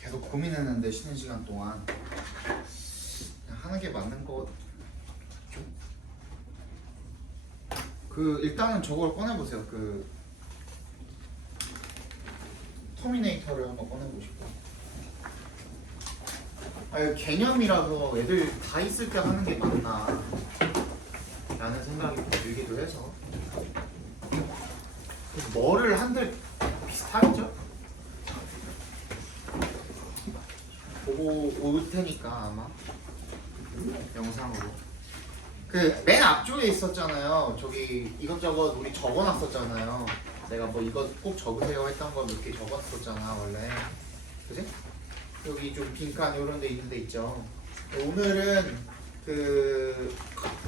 계속 고민했는데 쉬는 시간 동안 그냥 하는 게 맞는 거. 일단은 저걸 꺼내보세요. 터미네이터를 한번 꺼내보시고. 이거 개념이라서 애들 다 있을 때 하는 게 맞나 라는 생각이 들기도 해서. 뭐를 한들 비슷하겠죠? 보고 올 테니까 아마 영상으로. 맨 앞쪽에 있었잖아요. 저기 이것저것 우리 적어놨었잖아요. 내가 뭐 이거 꼭 적으세요 했던 거 몇 개 적었었잖아 원래. 그지? 여기 좀 빈칸 이런 데 있는 데 있죠. 오늘은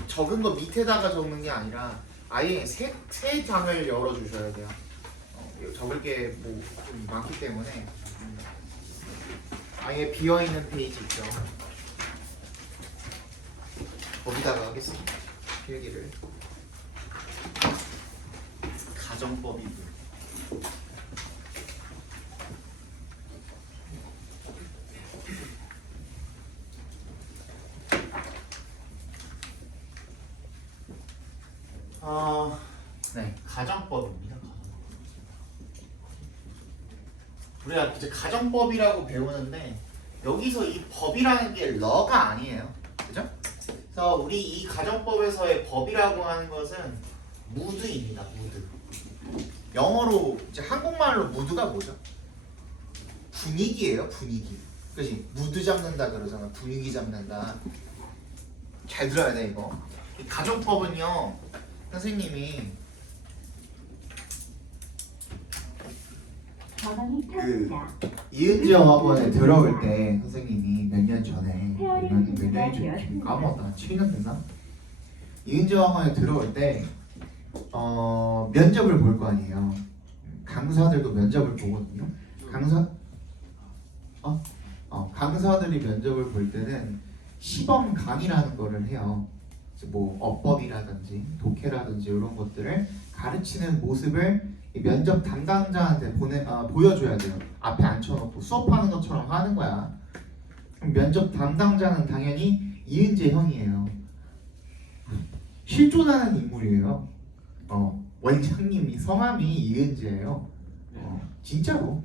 적은 거 밑에다가 적는 게 아니라 아예 세 장을 열어 주셔야 돼요. 적을 게 뭐 좀 많기 때문에 아예 비어 있는 페이지 있죠. 거기다가 하겠습니다. 필기를. 가정법이고. 네, 가정법입니다. 우리가 이제 가정법이라고 배우는데 여기서 이 법이라는 게 러가 아니에요. 그죠? 그래서 우리 이 가정법에서의 법이라고 하는 것은 무드입니다. 무드. 영어로 이제 한국말로 무드가 뭐죠? 분위기예요. 분위기. 그렇지? 무드 잡는다 그러잖아. 분위기 잡는다. 잘 들어야 돼 이거. 이 가정법은요. 선생님이 이은지 어학원에 들어올 때 선생님이 몇 년 전에 몇 년이 좀 까먹었다. 7년 됐나? 이은지 어학원에 들어올 때 면접을 볼 거 아니에요. 강사들도 면접을 보거든요. 강사들이 면접을 볼 때는 시범 강의라는 거를 해요. 뭐 어법이라든지 독해라든지 이런 것들을 가르치는 모습을 면접 담당자한테 보여줘야 돼요. 앞에 앉혀놓고 수업하는 것처럼 하는 거야. 그럼 면접 담당자는 당연히 이은재 형이에요. 실존하는 인물이에요. 원장님이 성함이 이은재예요. 진짜로.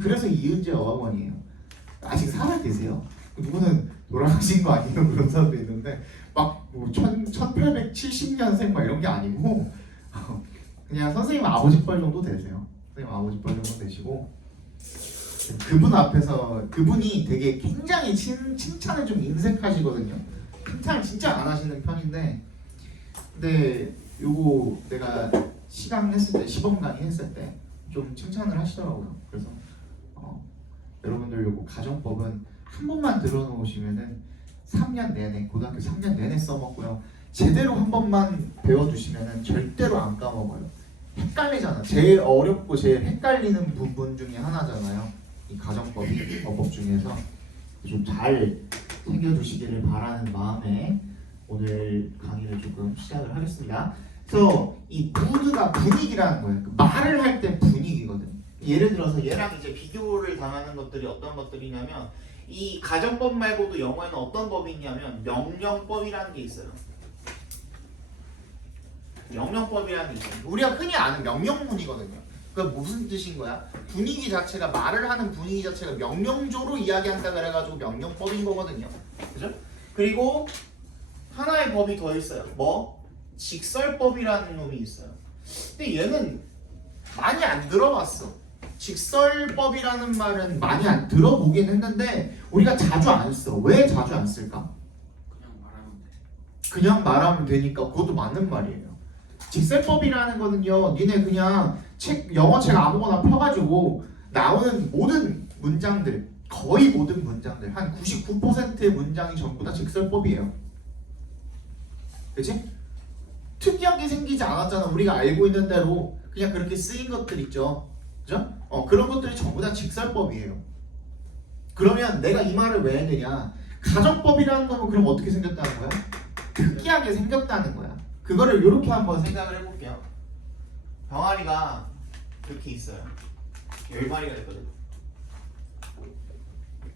그래서 이은재 어학원이에요. 아직 살아 계세요? 누구는 돌아가신 거 아니에요? 그런 사람도 있는데 막뭐 1870년생 막 이런 게 아니고 그냥 선생님 아버지 뻘 정도 되세요. 선생님 아버지 뻘 정도 되시고 그분 앞에서 그분이 되게 굉장히 칭찬을 좀 인색하시거든요. 칭찬을 진짜 안 하시는 편인데 근데 요거 내가 시강 했을 때 시범 강의 했을 때 좀 칭찬을 하시더라고요. 그래서 여러분들 요거 가정법은 한 번만 들어놓으시면은 3년 내내 고등학교 3년 내내 써먹고요. 제대로 한 번만 배워두시면은 절대로 안 까먹어요. 헷갈리잖아. 제일 어렵고 제일 헷갈리는 부분 중에 하나잖아요. 이 가정법이 어법 중에서 좀 잘 챙겨주시기를 바라는 마음에 오늘 강의를 조금 시작을 하겠습니다. 그래서 이 무드가 분위기라는 거예요. 말을 할 때 분위기거든. 예를 들어서 얘랑 이제 비교를 당하는 것들이 어떤 것들이냐면 이 가정법 말고도 영어에는 어떤 법이 있냐면 명령법이라는 게 있어요. 명령법이라는 게 있어요. 우리가 흔히 아는 명령문이거든요. 그게 무슨 뜻인 거야? 분위기 자체가 말을 하는 분위기 자체가 명령조로 이야기한다 그래가지고 명령법인 거거든요. 그죠? 그리고 하나의 법이 더 있어요. 뭐? 직설법이라는 놈이 있어요. 근데 얘는 많이 안 들어봤어. 직설법이라는 말은 많이 안 들어보긴 했는데 우리가 자주 안 써. 왜 자주 안 쓸까? 그냥 말하면 되니까 그것도 맞는 말이에요. 직설법이라는 거는요, 니네 그냥 영어 책 아무거나 펴가지고 나오는 모든 문장들, 거의 모든 문장들, 한 99%의 문장이 전부 다 직설법이에요. 그치? 특이하게 생기지 않았잖아. 우리가 알고 있는 대로 그냥 그렇게 쓰인 것들 있죠. 그죠? 그런 것들이 전부 다 직설법이에요. 그러면 내가 이 말을 왜 했느냐? 가정법이라는 거는 그럼 어떻게 생겼다는 거야? 특이하게 생겼다는 거야. 그거를 이렇게 한번 생각을 해볼게요. 병아리가 이렇게 있어요. 10마리가 됐거든.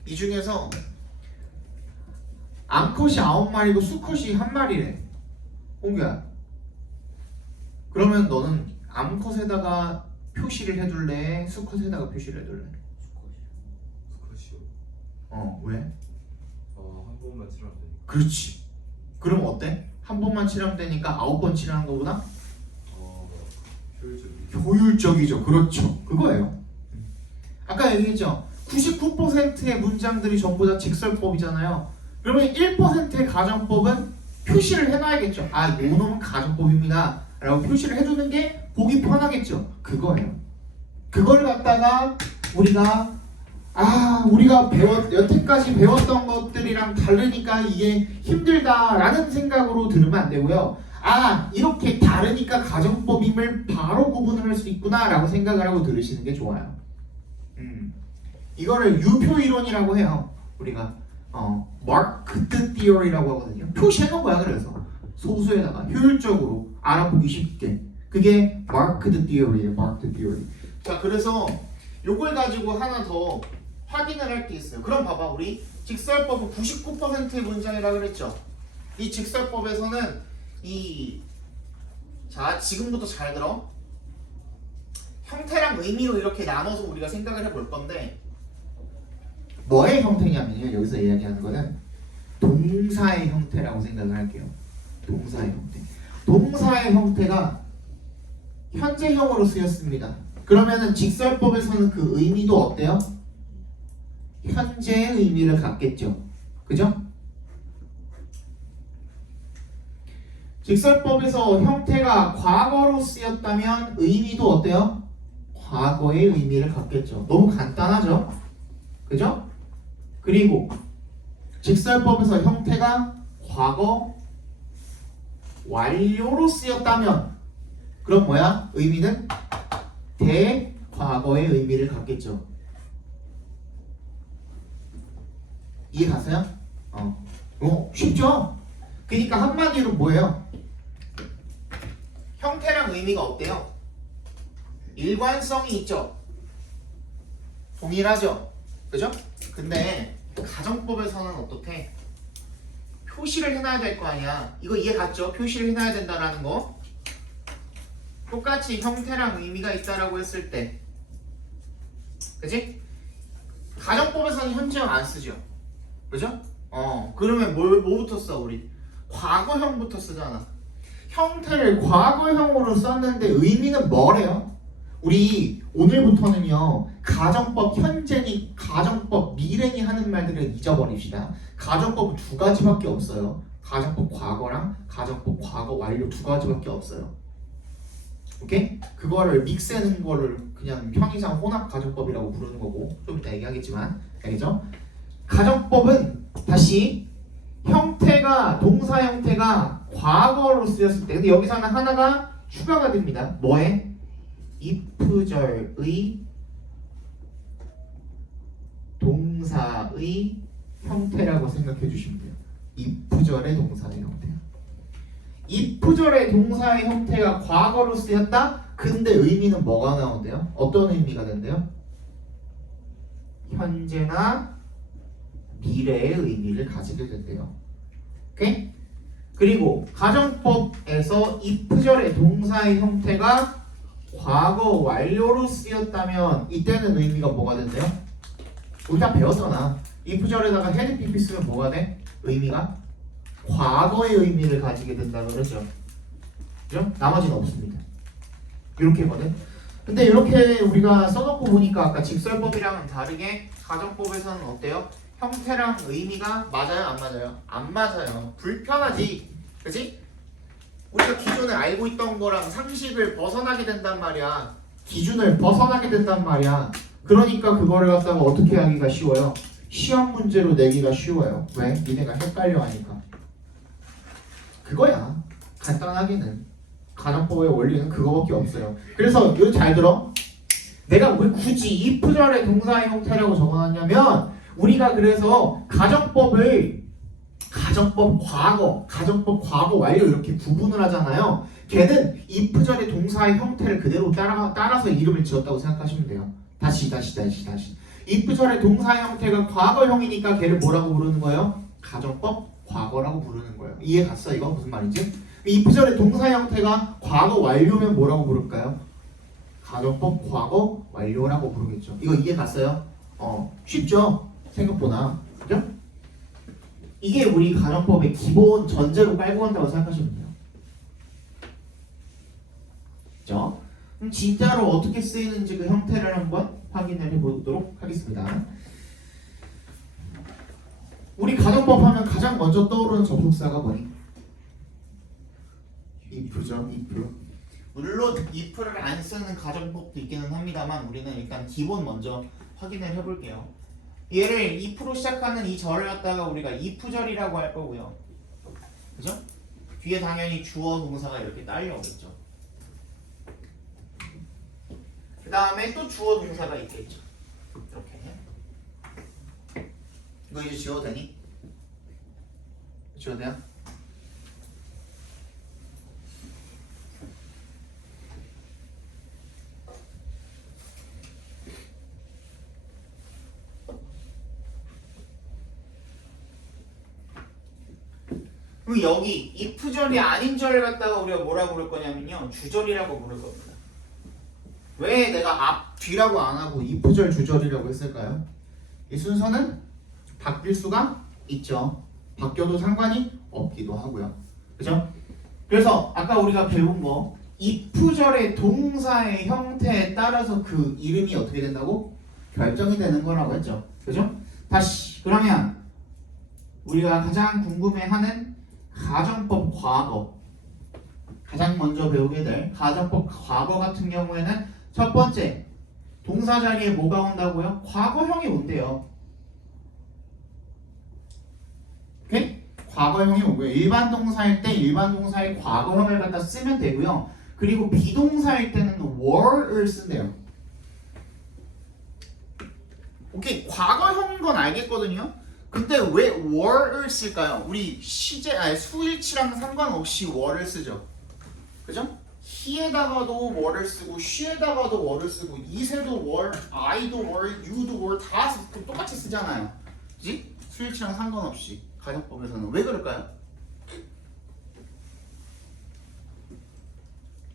이 중에서 암컷이 9마리고 수컷이 1마리래. 홍규야. 그러면 너는 암컷에다가 표시를 해둘래? 수컷에다가 표시를 해둘래? 수컷이요. 왜? 한 번만 칠하면 되니까. 그렇지. 그럼 어때? 한 번만 칠하면 되니까 9번 칠하는 거보다 효율적이. 효율적이죠. 그렇죠. 그거예요. 아까 얘기했죠. 99%의 문장들이 전부 다 직설법이잖아요. 그러면 1%의 가정법은 표시를 해놔야겠죠. 아, 이놈은 가정법입니다 라고 표시를 해두는 게 보기 편하겠죠. 그거예요. 그걸 갖다가 우리가 여태까지 배웠던 것들이랑 다르니까 이게 힘들다라는 생각으로 들으면 안 되고요. 이렇게 다르니까 가정법임을 바로 구분을 할 수 있구나 라고 생각을 하고 들으시는 게 좋아요. 이거를 유표 이론이라고 해요. 우리가 marked theory라고 하거든요. 표시해놓은 거야. 그래서 소수에다가 효율적으로 알아보기 쉽게. 그게 marked theory예요. marked theory. 자, 그래서 요걸 가지고 하나 더 확인을 할 게 있어요. 그럼 봐봐, 우리 직설법은 99%의 문장이라 그랬죠. 이 직설법에서는 자, 지금부터 잘 들어. 형태랑 의미로 이렇게 나눠서 우리가 생각을 해볼 건데, 뭐의 형태냐면요, 여기서 이야기하는 거는 동사의 형태라고 생각을 할게요. 동사의 형태. 동사의 형태가 현재형으로 쓰였습니다. 그러면은 직설법에서는 그 의미도 어때요? 현재의 의미를 갖겠죠. 그죠? 직설법에서 형태가 과거로 쓰였다면 의미도 어때요? 과거의 의미를 갖겠죠. 너무 간단하죠? 그죠? 그리고 직설법에서 형태가 과거 완료로 쓰였다면 그럼 뭐야? 의미는 대과거의 의미를 갖겠죠. 이해 갔어요? 쉽죠? 그러니까 한마디로 뭐예요? 형태랑 의미가 어때요? 일관성이 있죠? 동일하죠? 그죠? 근데 가정법에서는 어떻게? 표시를 해놔야 될 거 아니야. 이거 이해 갔죠? 표시를 해놔야 된다라는 거. 똑같이 형태랑 의미가 있다라고 했을 때, 그지? 가정법에서는 현재형 안 쓰죠. 그죠? 그러면 뭐부터 써 우리? 과거형부터 쓰잖아. 형태를 과거형으로 썼는데 의미는 뭐래요? 우리 오늘부터는요, 가정법 현재니 가정법 미래니 하는 말들을 잊어버립시다. 가정법은 두 가지밖에 없어요. 가정법 과거랑 가정법 과거 완료 두 가지밖에 없어요. 오케이? 그거를 믹스하는 거를 그냥 편의상 혼합 가정법이라고 부르는 거고, 좀 이따 얘기하겠지만, 알겠죠? 가정법은 다시 형태가, 동사 형태가 과거로 쓰였을 때, 근데 여기서는 하나가 추가가 됩니다. 뭐에? if절의 동사의 형태라고 생각해 주시면 돼요. if절의 동사의 형태. if절의 동사의 형태가 과거로 쓰였다? 근데 의미는 뭐가 나온대요? 어떤 의미가 된대요? 현재나 미래의 의미를 가지게 된대요. 오케이? 그리고 가정법에서 if절의 동사의 형태가 과거 완료로 쓰였다면 이때는 의미가 뭐가 된대요? 우리 다 배웠잖아. if절에다가 had PP 쓰면 뭐가 돼? 의미가 과거의 의미를 가지게 된다 그러죠. 그죠? 나머지는 없습니다. 이렇게거든. 근데 이렇게 우리가 써놓고 보니까 아까 직설법이랑은 다르게 가정법에서는 어때요? 형태랑 의미가 맞아요? 안 맞아요? 안 맞아요. 불편하지. 그치? 우리가 기존에 알고 있던 거랑 상식을 벗어나게 된단 말이야. 기준을 벗어나게 된단 말이야. 그러니까 그거를 갖다가 어떻게 하기가 쉬워요? 시험 문제로 내기가 쉬워요. 왜? 니네가 헷갈려 하니까. 그거야. 간단하게는 가정법의 원리는 그거밖에 없어요. 그래서 이거 잘 들어. 내가 왜 굳이 if절의 동사의 형태라고 적어놨냐면 우리가 그래서 가정법 과거 완료 이렇게 구분을 하잖아요. 걔는 if절의 동사의 형태를 그대로 따라서 이름을 지었다고 생각하시면 돼요. 다시. if절의 동사 형태가 과거형이니까 걔를 뭐라고 부르는 거예요? 가정법 과거라고 부르는 거예요. 이해 갔어? 이거 무슨 말인지? if절의 동사 형태가 과거 완료면 뭐라고 부를까요? 가정법 과거 완료라고 부르겠죠. 이거 이해 갔어요? 쉽죠? 생각보다. 그죠? 이게 우리 가정법의 기본 전제로 깔고 간다고 생각하시면 돼요. 그죠? 그럼 진짜로 어떻게 쓰이는지 그 형태를 한번 확인을 해보도록 하겠습니다. 우리 가정법 하면 가장 먼저 떠오르는 접속사가 뭐니? if죠, if. 물론 if를 안 쓰는 가정법도 있기는 합니다만 우리는 일단 기본 먼저 확인을 해볼게요. 얘를 if로 시작하는 이 절을 갖다가 우리가 if절이라고 할 거고요. 그죠? 뒤에 당연히 주어 동사가 이렇게 딸려오겠죠. 그 다음에 또 주어 동사가 있겠죠. 이렇게. 이거 이제 지워도 되니? 지워도 돼요? 그럼 여기 if절이 아닌 절을 갖다가 우리가 뭐라고 부를 거냐면요, 주절이라고 부를 겁니다. 왜 내가 앞, 뒤라고 안 하고 if절, 주절이라고 했을까요? 이 순서는 바뀔 수가 있죠. 바뀌어도 상관이 없기도 하고요. 그죠? 그래서 아까 우리가 배운 거 if절의 동사의 형태에 따라서 그 이름이 어떻게 된다고? 결정이 되는 거라고 했죠. 그죠? 다시 그러면 우리가 가장 궁금해하는 가정법 과거, 가장 먼저 배우게 될 가정법 과거 같은 경우에는 첫 번째, 동사 자리에 뭐가 온다고요? 과거형이 온대요. 오케이? 과거형이 오고요. 일반 동사일 때 일반 동사의 과거형을 갖다 쓰면 되고요. 그리고 비동사일 때는 were을 쓴대요. 오케이, 과거형인 건 알겠거든요. 근데 왜 were을 쓸까요? 우리 수일치랑 상관없이 were을 쓰죠. 그죠? he에다가도 were을 쓰고 she에다가도 were을 쓰고 it에도 were, I도 were, you도 were 다 똑같이 쓰잖아요. 그지? 수일치랑 상관없이 가정법에서는 왜 그럴까요?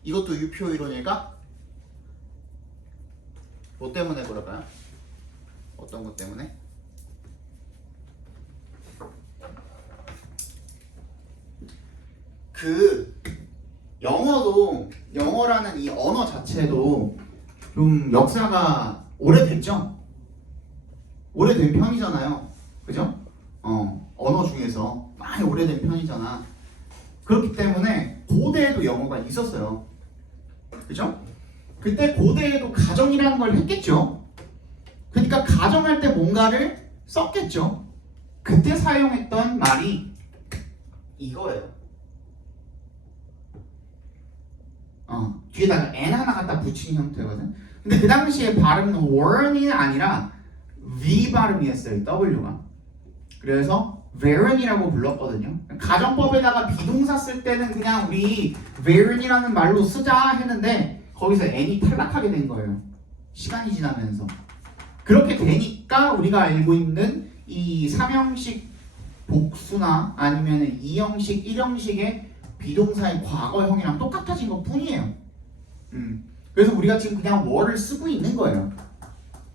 이것도 유표 이론일까? 뭐 때문에 그럴까요? 어떤 것 때문에? 그 영어라는 이 언어 자체도 좀 역사가 오래됐죠? 오래된 편이잖아요. 그죠? 언어 중에서 많이 오래된 편이잖아. 그렇기 때문에 고대에도 영어가 있었어요. 그죠? 그때 고대에도 가정이라는 걸 했겠죠. 그러니까 가정할 때 뭔가를 썼겠죠. 그때 사용했던 말이 이거예요. 뒤에다가 n 하나 갖다 붙이는 형태거든. 근데 그 당시에 발음은 weren이 아니라 v 발음이었어요. w가. 그래서 weren이라고 불렀거든요. 가정법에다가 비동사 쓸 때는 그냥 우리 weren이라는 말로 쓰자 했는데 거기서 n이 탈락하게 된 거예요. 시간이 지나면서. 그렇게 되니까 우리가 알고 있는 이 3형식 복수나 아니면 2형식, 1형식의 비동사의 과거형이랑 똑같아진 것 뿐이에요. 그래서 우리가 지금 그냥 were를 쓰고 있는 거예요.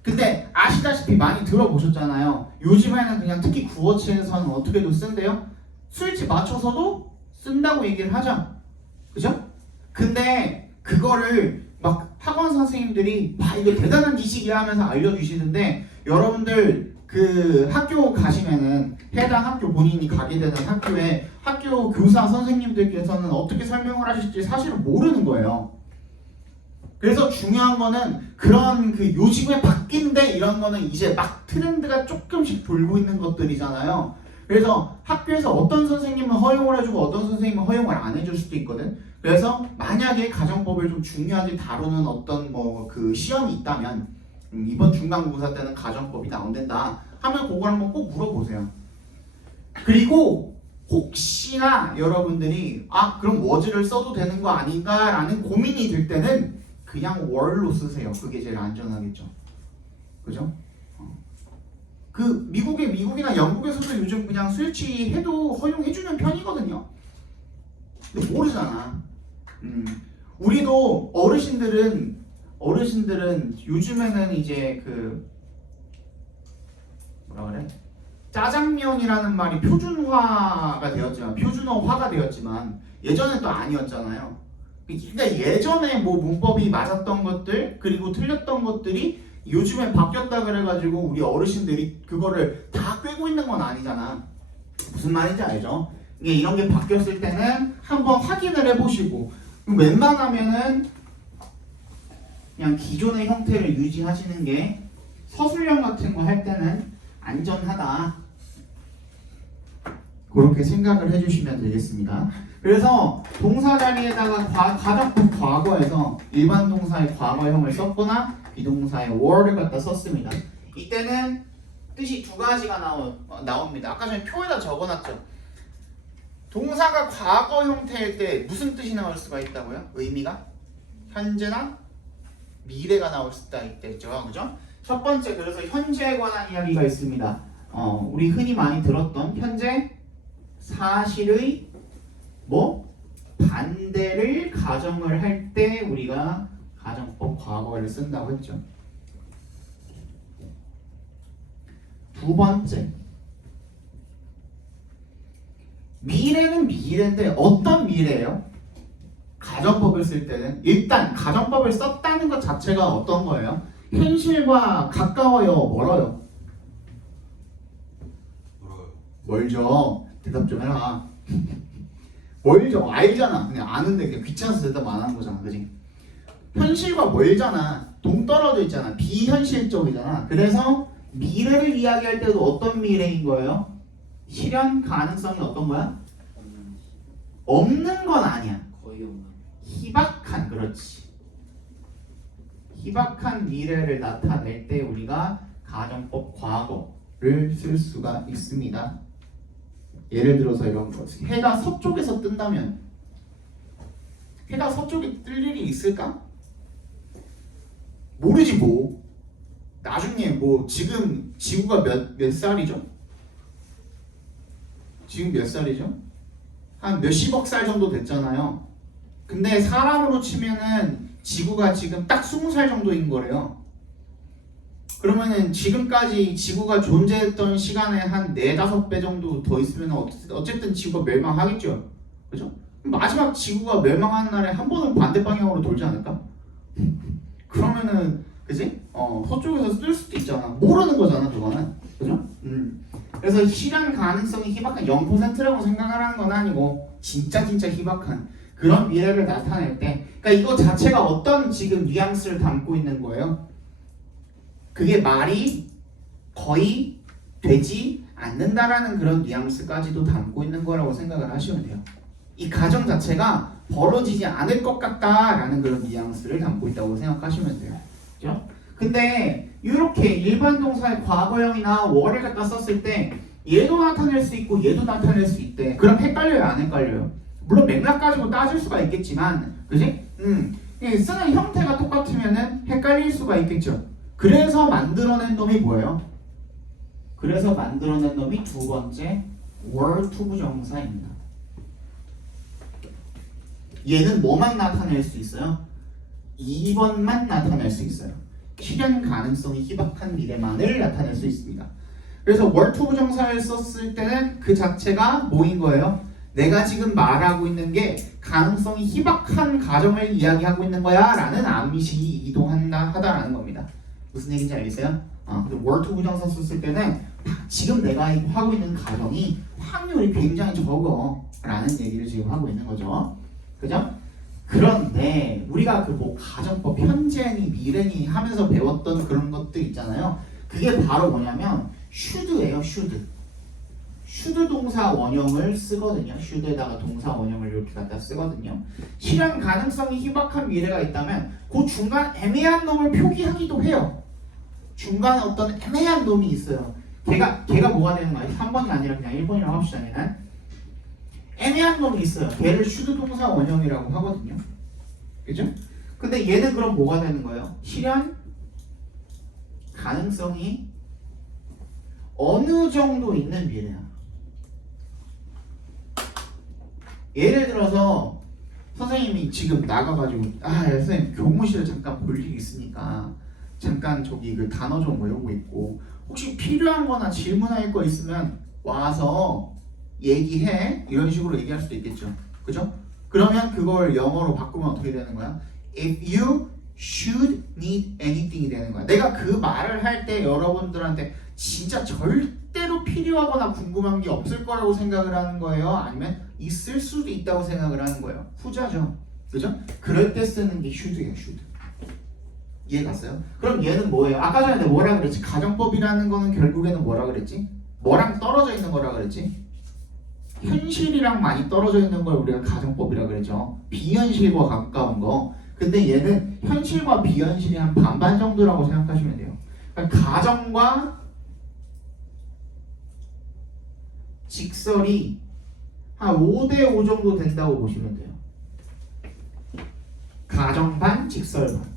근데 아시다시피 많이 들어보셨잖아요. 요즘에는 그냥 특히 구어체에서는 어떻게도 쓴대요? 수일치 맞춰서도 쓴다고 얘기를 하죠. 그죠? 근데 그거를 막 학원 선생님들이 이거 대단한 지식이야 하면서 알려주시는데 여러분들 그 학교 가시면은 해당 학교 본인이 가게 되는 학교에 학교 교사 선생님들께서는 어떻게 설명을 하실지 사실은 모르는 거예요. 그래서 중요한 거는 그런 그 요즘에 바뀐데 이런 거는 이제 막 트렌드가 조금씩 돌고 있는 것들이잖아요. 그래서 학교에서 어떤 선생님은 허용을 해주고 어떤 선생님은 허용을 안 해줄 수도 있거든. 그래서 만약에 가정법을 좀 중요하게 다루는 어떤 뭐 그 시험이 있다면 이번 중간고사 때는 가정법이 나온단다 하면 그걸 한번 꼭 물어보세요. 그리고 혹시나 여러분들이 그럼 was를 써도 되는 거 아닌가 라는 고민이 들 때는 그냥 were로 쓰세요. 그게 제일 안전하겠죠. 그죠? 그 미국이나 영국에서도 요즘 그냥 스위치해도 허용해주는 편이거든요. 근데 모르잖아. 우리도 어르신들은 요즘에는 이제 그 뭐라 그래? 짜장면이라는 말이 표준어화가 되었지만 예전엔 또 아니었잖아요. 그러니까 예전에 뭐 문법이 맞았던 것들 그리고 틀렸던 것들이 요즘에 바뀌었다 그래가지고 우리 어르신들이 그거를 다 꿰고 있는 건 아니잖아. 무슨 말인지 알죠? 이런 게 바뀌었을 때는 한번 확인을 해보시고 웬만하면은 그냥 기존의 형태를 유지하시는 게 서술형 같은 거 할 때는 안전하다. 그렇게 생각을 해주시면 되겠습니다. 그래서 동사 자리에다가 가정법 과거에서 일반 동사의 과거형을 썼거나 비동사의 were를 갖다 썼습니다. 이때는 뜻이 두 가지가 나옵니다. 아까 전에 표에다 적어놨죠. 동사가 과거 형태일 때 무슨 뜻이 나올 수가 있다고요? 의미가? 현재나 미래가 나올 수가 있겠죠. 그죠? 첫 번째, 그래서 현재에 관한 이야기가 있습니다. 우리 흔히 많이 들었던 현재 사실의 반대를 가정을 할 때 우리가 가정법 과거를 쓴다고 했죠. 두 번째, 미래는 미래인데 어떤 미래예요? 가정법을 쓸 때는 일단 가정법을 썼다는 것 자체가 어떤 거예요? 현실과 가까워요? 멀어요? 멀죠. 대답 좀 해라. 멀죠. 알잖아. 그냥 아는데 그냥 귀찮아서 대답 안 하는 거잖아. 그지? 현실과 멀잖아. 동떨어져 있잖아. 비현실적이잖아. 그래서 미래를 이야기할 때도 어떤 미래인 거예요? 실현 가능성이 어떤 거야? 없는 건 아니야. 거의 없는. 희박한, 그렇지. 희박한 미래를 나타낼 때 우리가 가정법 과거를 쓸 수가 있습니다. 예를 들어서 이런 거. 해가 서쪽에서 뜬다면 해가 서쪽에 뜰 일이 있을까? 모르지 뭐. 나중에 뭐 지금 지구가 몇 살이죠? 지금 몇 살이죠? 한 몇십억 살 정도 됐잖아요. 근데 사람으로 치면은 지구가 지금 딱 20살 정도인 거래요. 그러면은 지금까지 지구가 존재했던 시간에 한 4-5배 정도 더 있으면 어쨌든 지구가 멸망하겠죠. 그죠? 마지막 지구가 멸망하는 날에 한 번은 반대 방향으로 돌지 않을까? 그러면은 그지? 서쪽에서 쓸 수도 있잖아. 모르는 거잖아, 그거는. 그죠? 그래서 실현 가능성이 희박한 0%라고 생각하라는 건 아니고 진짜 희박한 그런 미래를 나타낼 때, 그러니까 이거 자체가 어떤 지금 뉘앙스를 담고 있는 거예요? 그게 말이 거의 되지 않는다라는 그런 뉘앙스까지도 담고 있는 거라고 생각을 하시면 돼요. 이 가정 자체가 벌어지지 않을 것 같다라는 그런 뉘앙스를 담고 있다고 생각하시면 돼요. 그죠? 근데 이렇게 일반 동사의 과거형이나 were를 갖다 썼을 때 얘도 나타낼 수 있고 얘도 나타낼 수 있대. 그럼 헷갈려요, 안 헷갈려요? 물론 맥락 가지고 따질 수가 있겠지만, 그지? 쓰는 형태가 똑같으면은 헷갈릴 수가 있겠죠. 그래서 만들어낸 놈이 뭐예요? 그래서 만들어낸 놈이 두 번째 were 투부정사입니다. 얘는 뭐만 나타낼 수 있어요? 2번만 나타낼 수 있어요. 실현 가능성이 희박한 미래만을 나타낼 수 있습니다. 그래서 were 투부정사를 썼을 때는 그 자체가 뭐인 거예요? 내가 지금 말하고 있는 게 가능성이 희박한 가정을 이야기하고 있는 거야 라는 암시이 이동하다라는 겁니다. 무슨 얘기인지 알겠어요? 근데 were 투부정사 썼을 때는 지금 내가 하고 있는 가정이 확률이 굉장히 적어 라는 얘기를 지금 하고 있는 거죠. 그죠? 그런데 우리가 그 뭐 가정법 현재니 미래니 하면서 배웠던 그런 것들 있잖아요. 그게 바로 뭐냐면 should예요. should 동사 원형을 쓰거든요. should에다가 동사 원형을 이렇게 갖다 쓰거든요. 실현 가능성이 희박한 미래가 있다면 그 중간 애매한 놈을 표기하기도 해요. 중간에 어떤 애매한 놈이 있어요. 걔가 뭐가 되는 거야? 3번이 아니라 그냥 1번이라고 합시다. 얘는 애매한 놈이 있어요. 걔를 should 동사 원형이라고 하거든요. 그죠? 근데 얘는 그럼 뭐가 되는 거예요? 실현 가능성이 어느 정도 있는 미래야. 예를 들어서 선생님이 지금 나가가지고 선생님 교무실에 잠깐 볼 일이 있으니까 잠깐 저기 그 단어 좀 외우고 있고 혹시 필요한 거나 질문할 거 있으면 와서 얘기해, 이런 식으로 얘기할 수도 있겠죠. 그죠? 그러면 그걸 영어로 바꾸면 어떻게 되는 거야? If you should need anything이 되는 거야. 내가 그 말을 할 때 여러분들한테 진짜 절대로 필요하거나 궁금한 게 없을 거라고 생각을 하는 거예요? 아니면 있을 수도 있다고 생각을 하는 거예요? 후자죠. 그죠? 그럴 때 쓰는 게 should예요. should. 이해 갔어요? 그럼 얘는 뭐예요? 아까 전에 내가 뭐라 그랬지? 가정법이라는 거는 결국에는 뭐라 그랬지? 뭐랑 떨어져 있는 거라 그랬지? 현실이랑 많이 떨어져 있는 걸 우리가 가정법이라 그랬죠. 비현실과 가까운 거. 근데 얘는 현실과 비현실이 한 반반 정도라고 생각하시면 돼요. 그러니까 가정과 직설이 한 5대5 정도 된다고 보시면 돼요. 가정 반, 직설 반.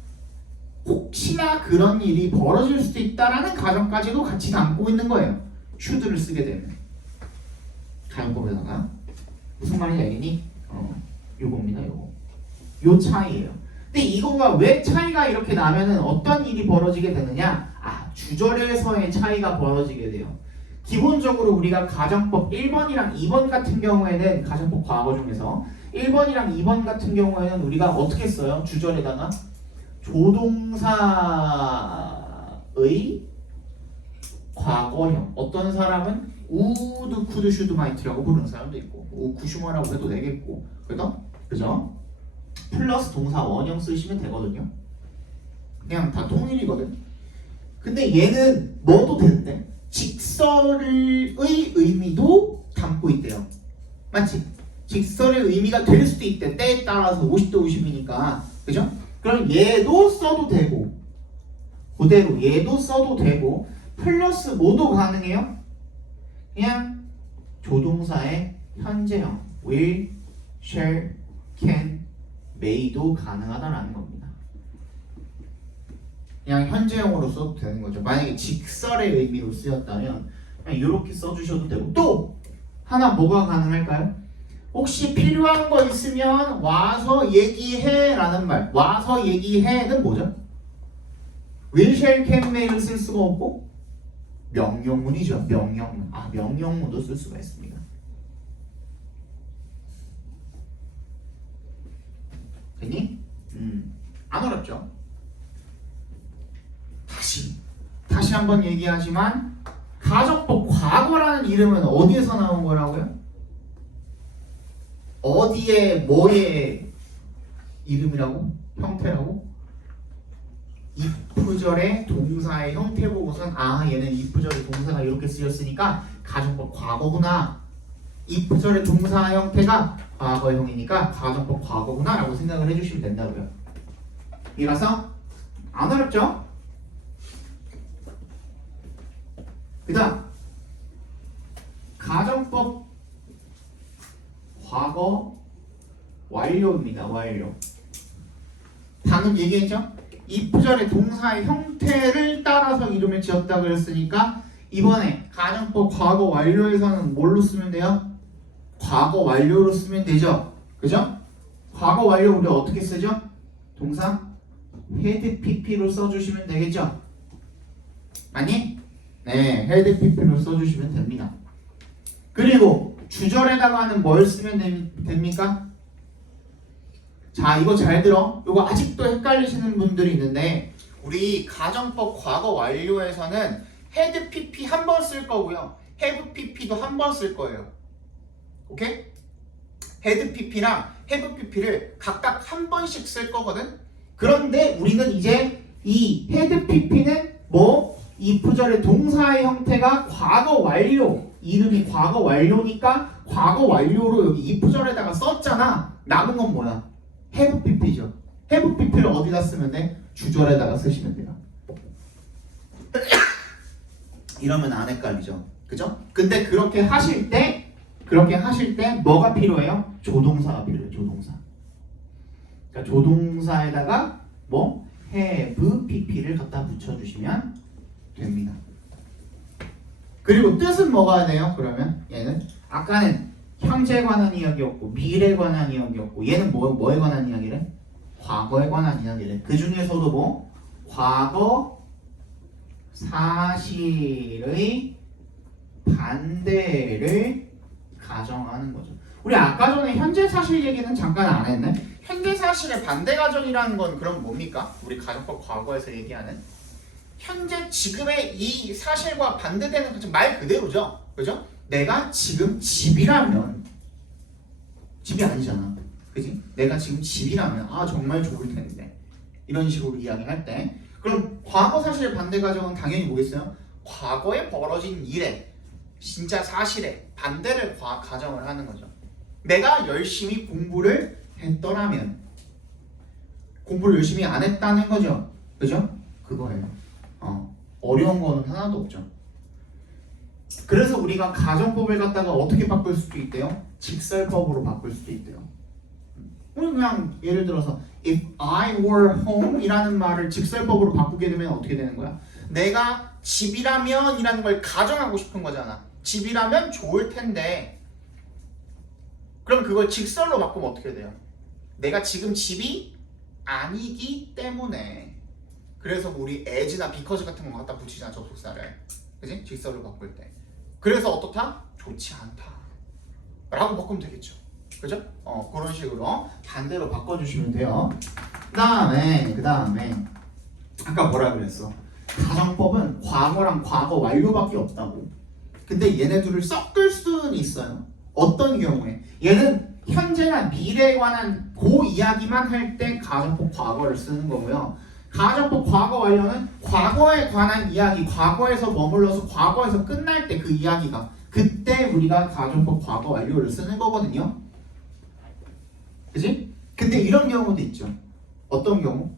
혹시나 그런 일이 벌어질 수도 있다라는 가정까지도 같이 담고 있는 거예요. should를 쓰게 되면. 가정법에다가. 무슨 말인지 알겠니? 요겁니다, 요거. 요 차이예요. 근데 이거가 왜 차이가 이렇게 나면은 어떤 일이 벌어지게 되느냐? 주절에서의 차이가 벌어지게 돼요. 기본적으로 우리가 가정법 1번이랑 2번 같은 경우에는 가정법 과거 중에서 1번이랑 2번 같은 경우에는 우리가 어떻게 써요? 주절에다가 조동사의 과거형. 어떤 사람은 우드, 쿠드, 슈드, 마이트라고 부르는 사람도 있고 구슈머라고 해도 되겠고. 그죠? 플러스 동사 원형 쓰시면 되거든요. 그냥 다 통일이거든. 근데 얘는 뭐도 되는데 직설의 의미도 담고 있대요. 맞지? 직설의 의미가 될 수도 있대. 때에 따라서 50대 50이니까. 그죠? 그럼 얘도 써도 되고 그대로 얘도 써도 되고 플러스 뭐도 가능해요? 그냥 조동사의 현재형 will, shall, can, may도 가능하다라는 겁니다. 그냥 현재형으로 써도 되는 거죠. 만약에 직설의 의미로 쓰였다면 그냥 이렇게 써주셔도 되고 또 하나 뭐가 가능할까요? 혹시 필요한 거 있으면 와서 얘기해 라는 말. 와서 얘기해는 뭐죠? will, shall, can, may를 쓸 수가 없고 명령문이죠. 명령문. 명령문도 쓸 수가 있습니다. 됐니? 안 어렵죠? 다시 한번 얘기하지만 가정법 과거라는 이름은 어디에서 나온 거라고요? 어디에 뭐의 이름이라고? 형태라고? if절의 동사의 형태 보고선 얘는 if절의 동사가 이렇게 쓰였으니까 가정법 과거구나. if절의 동사 형태가 과거형이니까 가정법 과거구나 라고 생각을 해주시면 된다고요. 이라서 안 어렵죠? 그 다음 가정법 과거 완료입니다. 완료. 방금 얘기했죠? if절의 동사의 형태를 따라서 이름을 지었다 그랬으니까 이번에 가정법 과거 완료에서는 뭘로 쓰면 돼요? 과거 완료로 쓰면 되죠. 그죠? 과거 완료 우리 어떻게 쓰죠? 동사 had pp로 써주시면 되겠죠? 맞니? 네, had pp로 써주시면 됩니다. 그리고 주절에다가는 뭘 쓰면 됩니까? 자, 이거 잘 들어. 이거 아직도 헷갈리시는 분들이 있는데 우리 가정법 과거 완료에서는 had pp 한 번 쓸 거고요. have pp도 한 번 쓸 거예요. 오케이? had pp랑 have pp를 각각 한 번씩 쓸 거거든. 그런데 우리는 이제 이 had pp는 if절의 동사의 형태가 과거 완료. 이름이 과거 완료니까 과거 완료로 여기 if절에다가 썼잖아. 남은 건 뭐야? have pp죠. have pp를 어디다 쓰면 돼? 주절에다가 쓰시면 돼요. 이러면 안 헷갈리죠. 그죠? 근데 그렇게 하실 때 뭐가 필요해요? 조동사가 필요해요. 조동사. 그러니까 조동사에다가 have pp를 갖다 붙여주시면 됩니다. 그리고 뜻은 뭐가 돼요? 그러면 얘는 아까는 현재에 관한 이야기였고 미래에 관한 이야기였고 얘는 뭐에 관한 이야기래? 과거에 관한 이야기래. 그 중에서도 뭐 과거 사실의 반대를 가정하는 거죠. 우리 아까 전에 현재 사실 얘기는 잠깐 안 했네. 현재 사실의 반대 가정이라는 건 그럼 뭡니까? 우리 가정법 과거에서 얘기하는 현재 지금의 이 사실과 반대되는 말 그대로죠. 그죠? 내가 지금 집이라면 집이 아니잖아. 그지? 내가 지금 집이라면 아 정말 좋을 텐데 이런 식으로 이야기할 때 그럼 과거 사실의 반대 가정은 당연히 뭐겠어요? 과거에 벌어진 일에 진짜 사실에 반대를 가정을 하는 거죠. 내가 열심히 공부를 했더라면 공부를 열심히 안 했다는 거죠. 그죠? 그거예요. 어려운 거는 하나도 없죠. 그래서 우리가 가정법을 갖다가 어떻게 바꿀 수도 있대요? 직설법으로 바꿀 수도 있대요. 우리 그냥 예를 들어서 if I were home 이라는 말을 직설법으로 바꾸게 되면 어떻게 되는 거야? 내가 집이라면 이라는 걸 가정하고 싶은 거잖아. 집이라면 좋을 텐데 그럼 그걸 직설로 바꾸면 어떻게 돼요? 내가 지금 집이 아니기 때문에 그래서 우리 as나 because 같은 거 갖다 붙이잖아 접속사를. 그지? 직설로 바꿀 때. 그래서 어떻다? 좋지 않다 라고 바꾸면 되겠죠. 그죠? 그런 식으로 반대로 바꿔주시면 돼요. 그 다음에 아까 뭐라 그랬어? 가정법은 과거랑 과거 완료밖에 없다고. 근데 얘네들을 섞을 수는 있어요. 어떤 경우에? 얘는 현재나 미래에 관한 그 이야기만 할 때 가정법 과거를 쓰는 거고요. 가정법 과거 완료는 과거에 관한 이야기, 과거에서 머물러서 과거에서 끝날 때 그 이야기가 그때 우리가 가정법 과거 완료를 쓰는 거거든요. 그지? 근데 이런 경우도 있죠. 어떤 경우?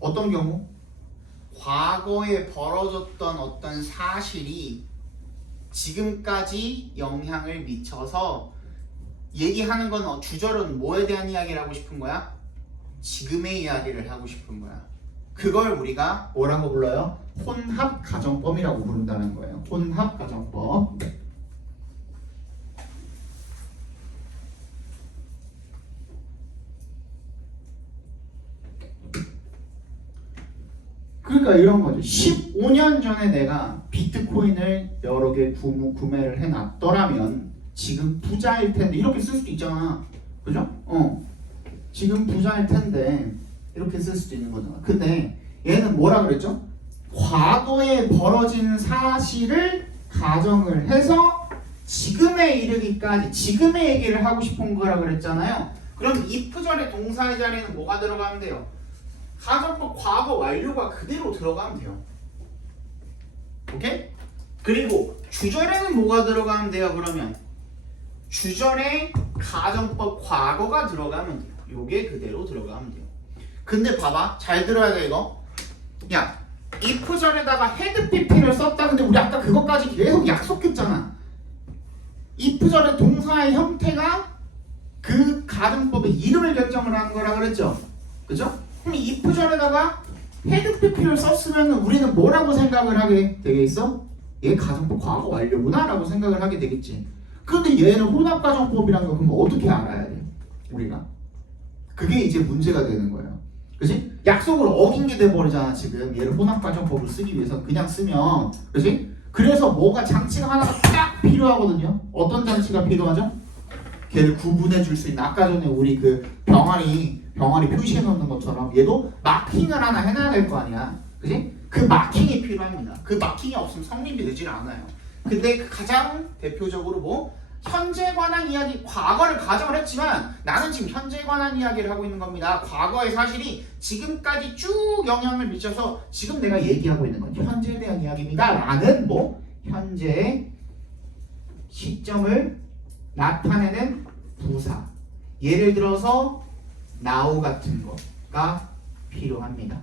어떤 경우? 과거에 벌어졌던 어떤 사실이 지금까지 영향을 미쳐서 얘기하는 건 주절은 뭐에 대한 이야기를 하고 싶은 거야? 지금의 이야기를 하고 싶은 거야. 그걸 우리가 뭐라고 불러요? 혼합 가정법이라고 부른다는 거예요. 혼합 가정법. 그러니까 이런 거죠. 15년 전에 내가 비트코인을 여러 개 구매를 해놨더라면 지금 부자일 텐데 이렇게 쓸 수도 있잖아. 그죠? 지금 부자일 텐데 이렇게 쓸 수도 있는 거잖아. 근데 얘는 뭐라 그랬죠? 과거에 벌어진 사실을 가정을 해서 지금에 이르기까지 지금의 얘기를 하고 싶은 거라 그랬잖아요. 그럼 if 절의 동사의 자리에는 뭐가 들어가면 돼요? 가정법 과거 완료가 그대로 들어가면 돼요. 오케이? 그리고 주절에는 뭐가 들어가면 돼요? 그러면 주절에 가정법 과거가 들어가면 돼요. 요게 그대로 들어가면 돼요. 근데 봐봐, 잘 들어야 돼 이거. 야, if 절에다가 had pp를 썼다. 근데 우리 아까 그것까지 계속 약속했잖아. if 절의 동사의 형태가 그 가정법의 이름을 결정을 하는 거라 그랬죠. 그죠? 그럼 if 절에다가 had pp를 썼으면 우리는 뭐라고 생각을 하게 되겠어? 얘 가정법 과거 완료구나 라고 생각을 하게 되겠지. 근데 얘는 혼합가정법이란 거 그럼 어떻게 알아야 돼? 우리가 그게 이제 문제가 되는 거예요. 그치? 약속을 어긴 게 돼버리잖아. 지금 얘를 혼합가정법을 쓰기 위해서 그냥 쓰면, 그치? 그래서 뭐가 장치가 하나가 딱 필요하거든요. 어떤 장치가 필요하죠? 걔를 구분해 줄 수 있는, 아까 전에 우리 그 병아리 표시해 놓는 것처럼 얘도 마킹을 하나 해놔야 될 거 아니야. 그치? 그 마킹이 필요합니다. 그 마킹이 없으면 성립이 되질 않아요. 근데 가장 대표적으로 뭐 현재에 관한 이야기, 과거를 가정을 했지만 나는 지금 현재에 관한 이야기를 하고 있는 겁니다. 과거의 사실이 지금까지 쭉 영향을 미쳐서 지금 내가 얘기하고 있는 건 현재에 대한 이야기입니다. 라는 뭐 현재의 시점을 나타내는 부사. 예를 들어서 now 같은 거가 필요합니다.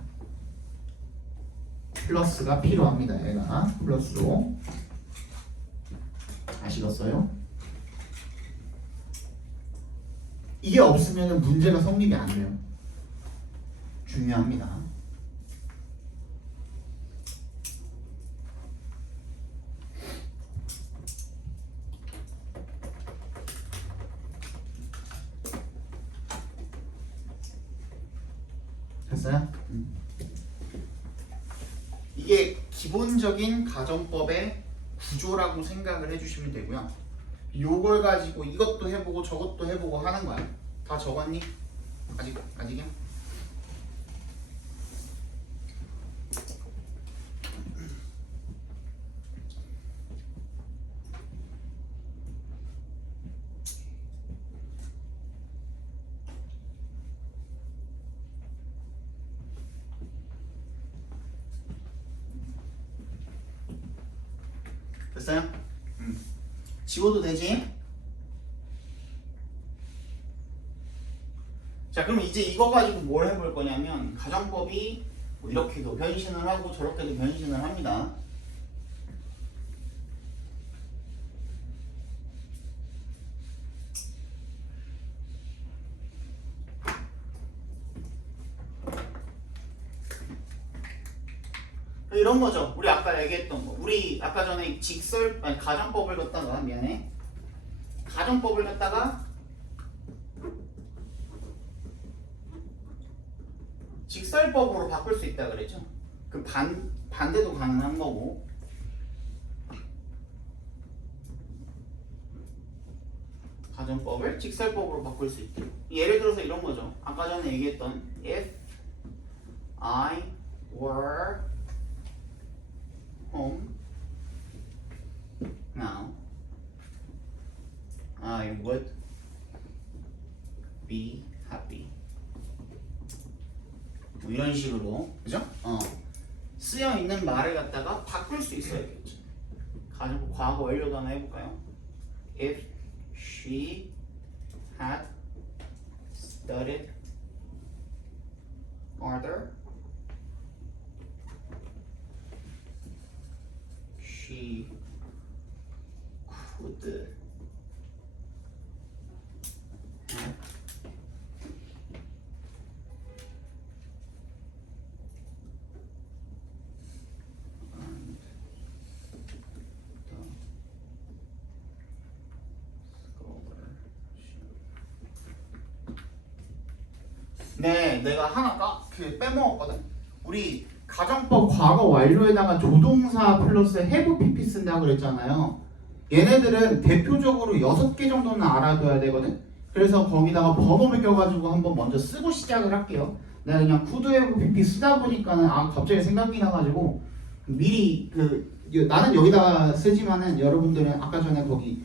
플러스가 필요합니다. 얘가 플러스로. 아시겠어요? 이게 없으면 문제가 성립이 안 돼요. 중요합니다. 됐어요? 이게 기본적인 가정법의 구조라고 생각을 해주시면 되고요. 요걸 가지고 이것도 해보고 저것도 해보고 하는 거야. 다 적었니? 아직이야? 됐어요? 지워도 되지? 자, 그럼 이제 이거 가지고 뭘 해볼 거냐면 가정법이 뭐 이렇게도 변신을 하고 저렇게도 변신을 합니다. 이런 거죠. 우리 아까 얘기했던 거. 우리 아까 전에 가정법을 갖다가 미안해. 가정법을 갖다가 직설법으로 바꿀 수 있다 그랬죠. 그 반대도 가능한 거고. 가정법을 직설법으로 바꿀 수 있대요. 예를 들어서 이런 거죠. 아까 전에 얘기했던 if I were home now, I would be happy. 뭐 이런 식으로, 그죠? 쓰여 있는 말을 갖다가 바꿀 수 있어야겠죠. 가지고 과거 완료도 하나 해볼까요? If she had studied harder, she could have earned the scholarship. 네, 내가 하나 빼먹었거든. 우리 가정법 과거 완료에다가 조동사 플러스 have pp 쓴다고 그랬잖아요. 얘네들은 대표적으로 6개 정도는 알아둬야 되거든. 그래서 거기다가 번호를 껴가지고 한번 먼저 쓰고 시작을 할게요. 내가 그냥 could have pp 쓰다 보니까는 갑자기 생각이 나가지고 미리 나는 여기다가 쓰지만은 여러분들은 아까 전에 거기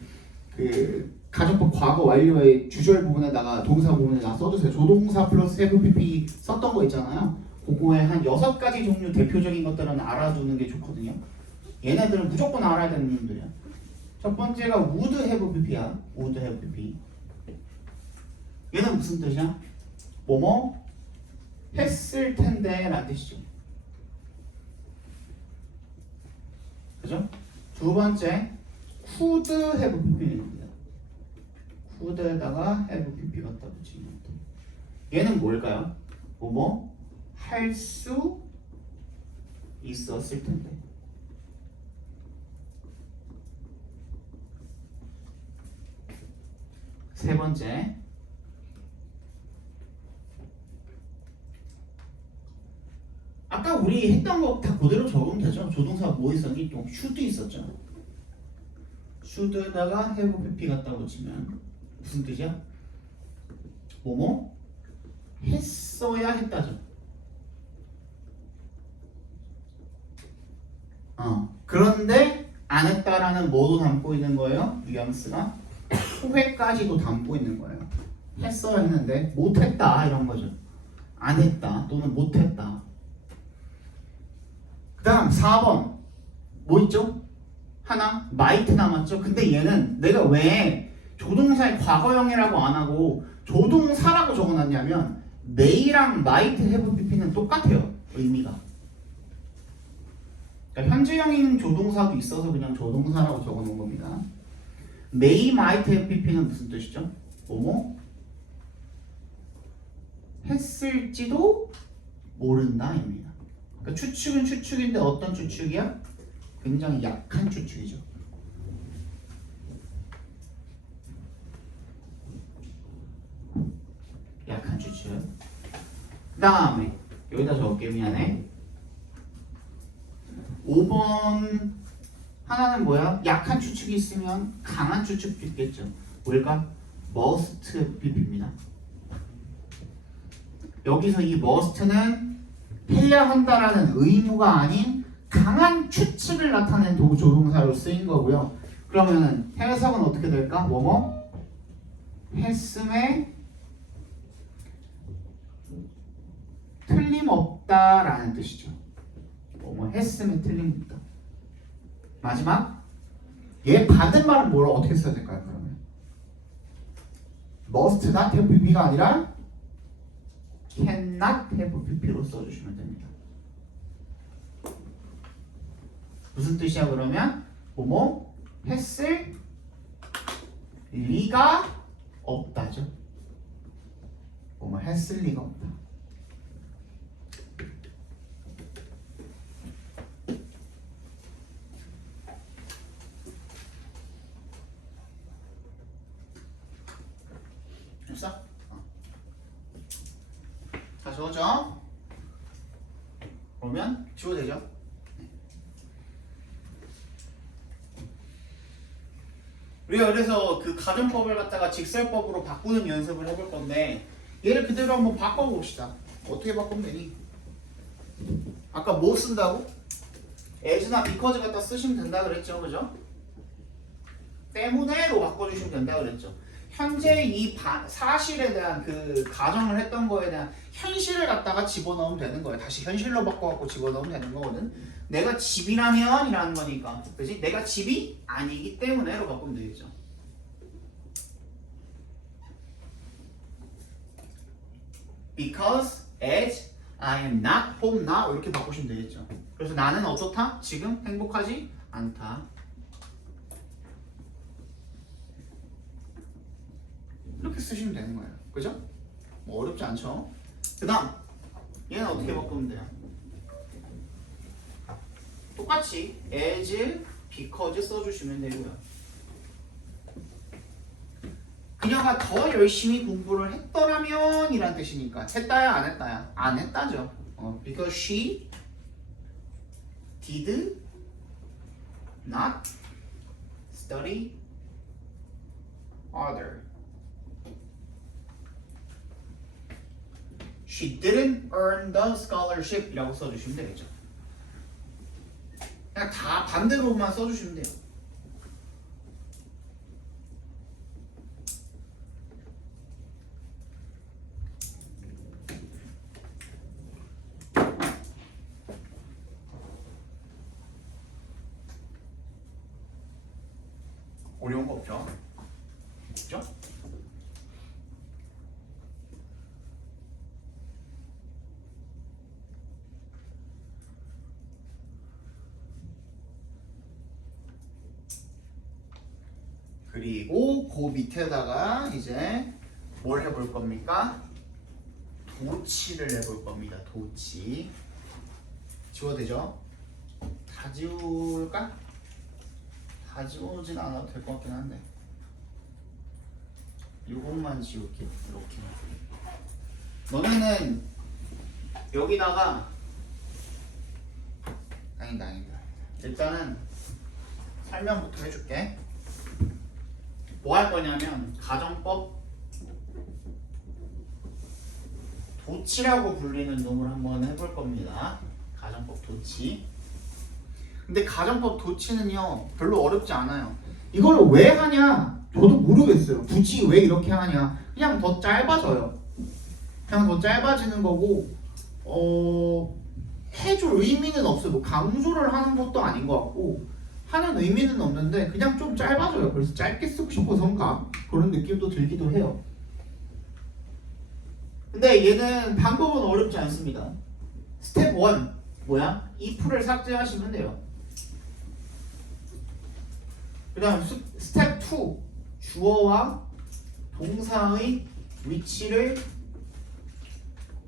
가정법 과거 완료의 주절 부분에다가 동사 부분에다가 써주세요. 조동사 플러스 have pp 썼던 거 있잖아요. 그거에 한 6가지 종류 대표적인 것들은 알아두는 게 좋거든요. 얘네들은 무조건 알아야 되는 놈들이야. 첫 번째가 would have pp야. would have pp. 얘는 무슨 뜻이야? 뭐뭐 했을 텐데 라는 뜻이죠. 그죠? 두 번째 could have pp입니다. could에다가 have pp 갖다 붙이는 것도. 얘는 뭘까요? 뭐뭐 할 수 있었을 텐데. 세 번째 아까 우리 했던 거 다 그대로 적으면 되죠. 조동사 뭐 있었니? 또 should 있었죠. should에다가 have pp 갖다 붙이면 무슨 뜻이야? 뭐뭐 했어야 했다죠. 그런데 안 했다라는 뭐도 담고 있는 거예요? 뉘앙스가 후회까지도 담고 있는 거예요. 했어야 했는데 못했다 이런 거죠. 안 했다 또는 못했다. 그 다음 4번 뭐 있죠? 하나 might 남았죠. 근데 얘는 내가 왜 조동사의 과거형이라고 안 하고 조동사라고 적어놨냐면 may랑 might have pp는 똑같아요. 의미가. 그러니까 현재형인 조동사도 있어서 그냥 조동사라고 적어놓은 겁니다. may, might have pp는 무슨 뜻이죠? 뭐뭐 했을지도 모른다입니다. 그러니까 추측은 추측인데 어떤 추측이야? 굉장히 약한 추측이죠. 약한 추측. 그 다음에 여기다 적을게. 미안해. 5번 하나는 뭐야? 약한 추측이 있으면 강한 추측도 있겠죠. 뭘까? must BP입니다. 여기서 이 must는 해야 한다라는 의무가 아닌 강한 추측을 나타낸 도구 조동사로 쓰인 거고요. 그러면은 해석은 어떻게 될까? 뭐뭐? 했음에 틀림없다라는 뜻이죠. 뭐뭐 했음에 틀림없다. 마지막 얘 받은 말은 뭐라 어떻게 써야 될까요? 그러면 must not have BP가 아니라 cannot have BP로 써주시면 됩니다. 무슨 뜻이야 그러면? 뭐뭐 했을 리가 없다죠. 뭐뭐 했을 리가 없다. 됐어? 자, 적었죠? 그러면 지워도 되죠? 우리가 그래서 그 가정법을 갖다가 직설법으로 바꾸는 연습을 해볼 건데 얘를 그대로 한번 바꿔봅시다. 어떻게 바꾸면 되니? 아까 뭐 쓴다고? as나 because 갖다 쓰시면 된다 그랬죠, 그죠? 때문에로 바꿔주시면 된다 그랬죠. 현재 이 사실에 대한 그 가정을 했던 거에 대한 현실을 갖다가 집어넣으면 되는 거예요. 다시 현실로 바꿔갖고 집어넣으면 되는 거거든. 내가 집이라면 이라는 거니까, 그지? 내가 집이 아니기 때문에로 바꾸면 되겠죠. Because as I am not home now 이렇게 바꾸시면 되겠죠. 그래서 나는 어떻다? 지금 행복하지 않다. 이렇게 쓰시면 되는 거예요. 그죠? 뭐 어렵지 않죠? 그 다음 얘는 어떻게 바꾸면 돼요? 똑같이 as, because 써주시면 되고요. 그녀가 더 열심히 공부를 했더라면 이란 뜻이니까 했다야 안 했다야? 안 했다죠. Because she did not study harder. She didn't earn the scholarship 이라고 써주시면 되겠죠. 그냥 다 반대로만 써주시면 돼요. 어려운 거 없죠? 없죠? 그리고 그 밑에다가 이제 뭘 해볼 겁니까? 도치를 해볼 겁니다. 도치. 지워도 되죠? 다 지울까? 다 지우진 않아도 될 것 같긴 한데 이것만 지울게. 이렇게 너네는 여기다가 아니다 일단은 설명부터 해줄게. 뭐 할 거냐면 가정법 도치라고 불리는 놈을 한번 해볼 겁니다. 가정법 도치. 근데 가정법 도치는요 별로 어렵지 않아요. 이걸 왜 하냐 저도 모르겠어요. 굳이 왜 이렇게 하냐. 그냥 더 짧아져요. 그냥 더 짧아지는 거고 해줄 의미는 없어요. 뭐 강조를 하는 것도 아닌 것 같고 하는 의미는 없는데 그냥 좀 짧아져요. 그래서 짧게 쓰고 싶어서인가 그런 느낌도 들기도 해요. 근데 얘는 방법은 어렵지 않습니다. 스텝 1 뭐야? if를 삭제하시면 돼요. 그 다음 스텝 2 주어와 동사의 위치를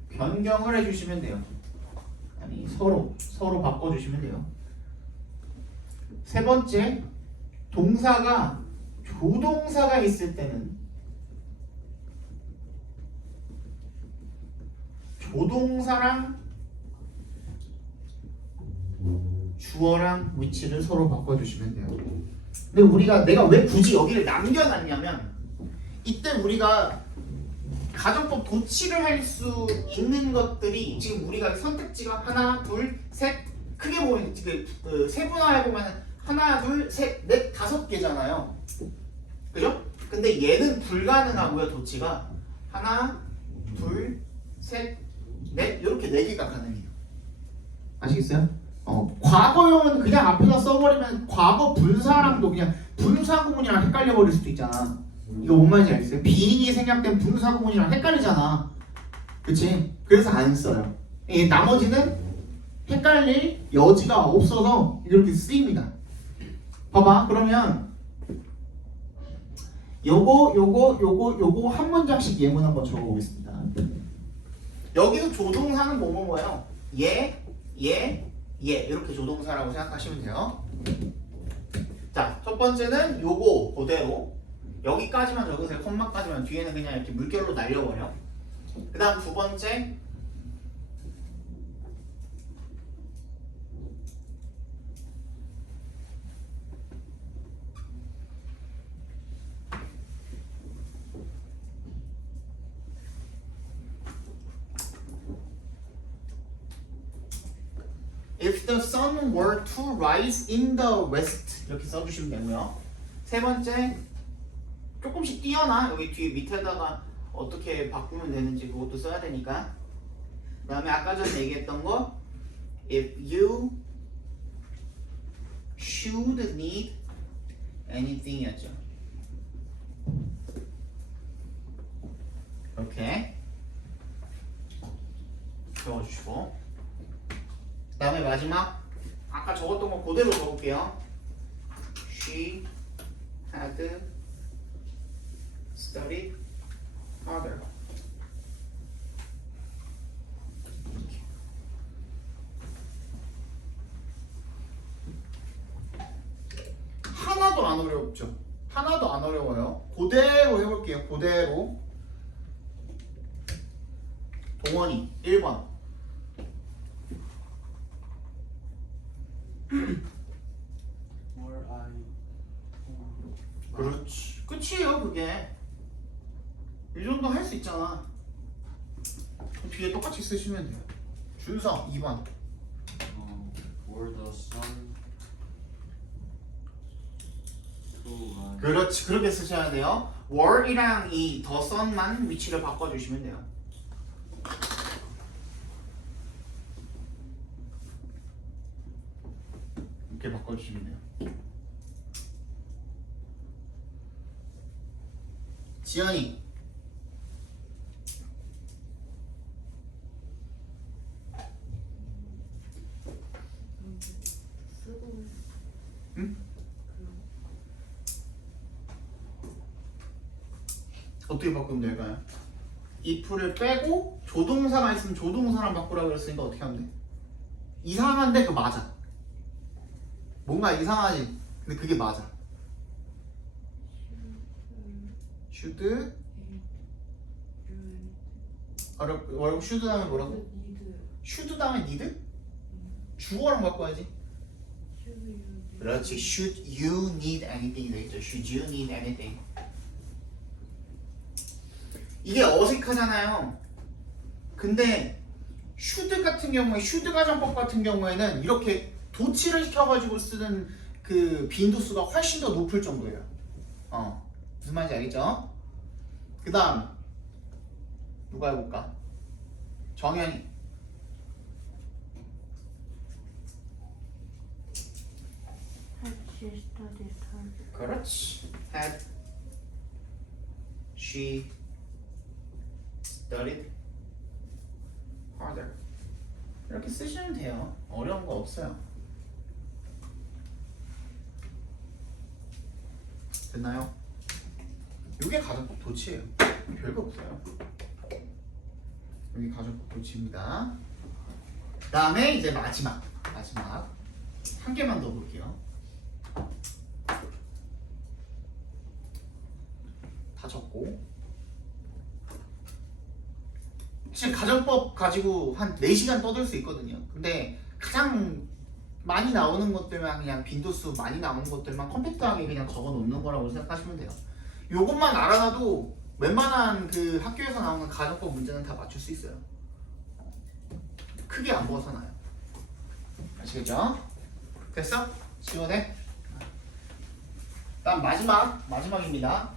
변경을 해주시면 돼요. 서로 바꿔주시면 돼요. 세 번째, 동사가 조동사가 있을 때는 조동사랑 주어랑 위치를 서로 바꿔주시면 돼요. 근데 내가 왜 굳이 여기를 남겨놨냐면 이때 우리가 가정법 도치를 할 수 있는 것들이 지금 우리가 선택지가 하나, 둘, 셋 크게 보면 세분화해 보면 하나, 둘, 셋, 넷, 5개잖아요. 그죠? 근데 얘는 불가능하고요. 도치가 하나, 둘, 셋, 넷 이렇게 4개가 가능해요. 아시겠어요? 과거형은 그냥 앞에다 써버리면 과거 분사랑도 그냥 분사구문이랑 헷갈려 버릴 수도 있잖아. 이거 뭔 말인지 알겠어요? 비인이 생략된 분사구문이랑 헷갈리잖아. 그치? 그래서 안 써요. 나머지는 헷갈릴 여지가 없어서 이렇게 쓰입니다. 봐봐. 그러면 요거 한 문장씩 예문 한번 적어보겠습니다. 여기서 조동사는 뭐예요? 얘 이렇게 조동사라고 생각하시면 돼요. 자, 첫 번째는 요거 그대로 여기까지만 적으세요. 콤마까지만. 뒤에는 그냥 이렇게 물결로 날려버려. 그 다음 두 번째 If the sun were to rise in the west 이렇게 써주시면 되고요. 세 번째 조금씩 띄어나 여기 뒤에 밑에다가 어떻게 바꾸면 되는지 그것도 써야 되니까. 그 다음에 아까 전에 얘기했던 거 If you should need anything 였죠. 이렇게 적어주시고 그 다음에 마지막 아까 적었던 거 그대로 적을게요. She had studied harder. 하나도 안 어렵죠? 하나도 안 어려워요. 그대로 해볼게요. 그대로. 동원이 1번. 그렇지. 끝이에요 그게. 이 정도 할 수 있잖아. 뒤에 똑같이 쓰시면 돼요. 준성 2번. For the sun to rise. 그렇지. 그렇게 쓰셔야 돼요. were이랑 이 the sun만 위치를 바꿔주시면 돼요. 이렇게 바꿔주시면 돼요. 지연이 응? 어떻게 바꾸면 될까요? if를 빼고 조동사가 있으면 조동사랑 바꾸라고 그랬으니까 어떻게 하면 돼? 이상한데 그거 맞아. 뭔가 이상하지? 근데 그게 맞아. should 뭐라고? should 다음에 뭐라고? should 다음에 need? 주어랑 바꿔야지. 그렇지. should you need anything 되겠죠. should you need anything. 이게 어색하잖아요. 근데 should 같은 경우에 should 가정법 같은 경우에는 이렇게 도치를 시켜가지고 쓰는 그 빈도수가 훨씬 더 높을 정도예요. 무슨 말인지 알겠죠? 그 다음 누가 해볼까? 정현이. Had she studied harder? 그렇지. Had she studied harder. 이렇게 쓰시면 돼요. 어려운 거 없어요. 됐나요? 이게 가정법 도치예요. 별거 없어요. 여기 가정법 도치입니다. 그다음에 이제 마지막 한 개만 더 볼게요. 다 적고. 사실 가정법 가지고 한 4시간 떠들 수 있거든요. 근데 가장 많이 나오는 것들만 그냥 빈도수 많이 나오는 것들만 컴팩트하게 그냥 적어 놓는 거라고 생각하시면 돼요. 요것만 알아놔도 웬만한 그 학교에서 나오는 가정법 문제는 다 맞출 수 있어요. 크게 안 벗어나요. 아시겠죠? 됐어? 지원해? 다음 마지막입니다.